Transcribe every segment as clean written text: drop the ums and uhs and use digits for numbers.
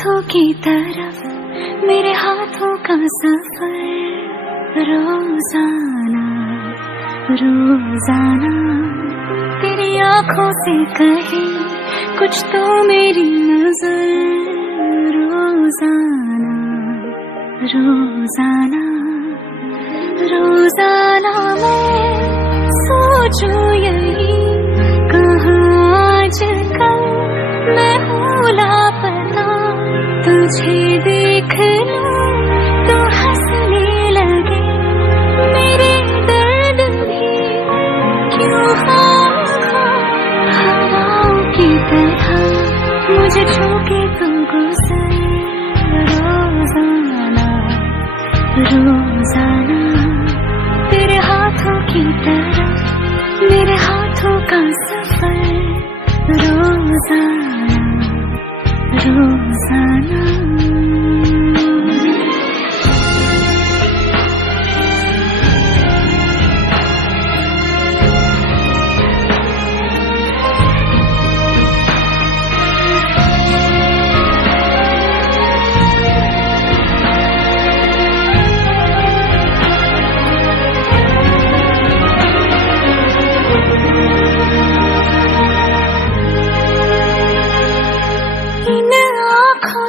हाथों की तरफ मेरे हाथों का सफर रोजाना रोजाना तेरी आंखों से कहे कुछ तो मेरी नजर रोजाना रोजाना रोजाना मैं सोचूं यही कहाँ आजकल मैं हूँ लापता तुझे देख लूं तो हंसने लगे मेरे दर्द भी क्यों हवाओं की तरह मुझे छूके तू गुजर रोजाना रोजाना तेरे हाथों की तरफ मेरे हाथों का सफर रोजाना रोजाना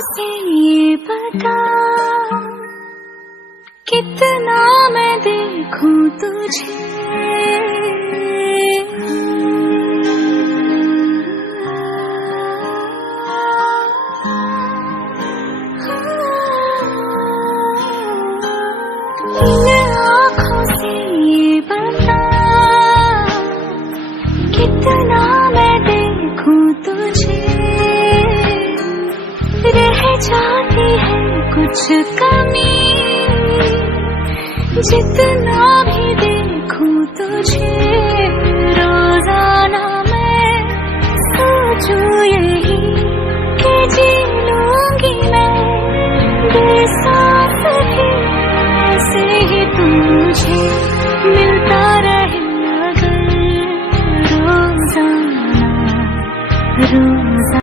से ये बता कितना मैं देखूं तुझे इन आँखों से ये बता कितना मैं देखूं तुझे रह जाती है कुछ कमी जितना भी देखूं तुझे रोजाना मैं सोचूं यही कि जी लूंगी मैं बेसास भी ऐसे ही तू मुझे मिलता रहे अगर रोजाना रोजाना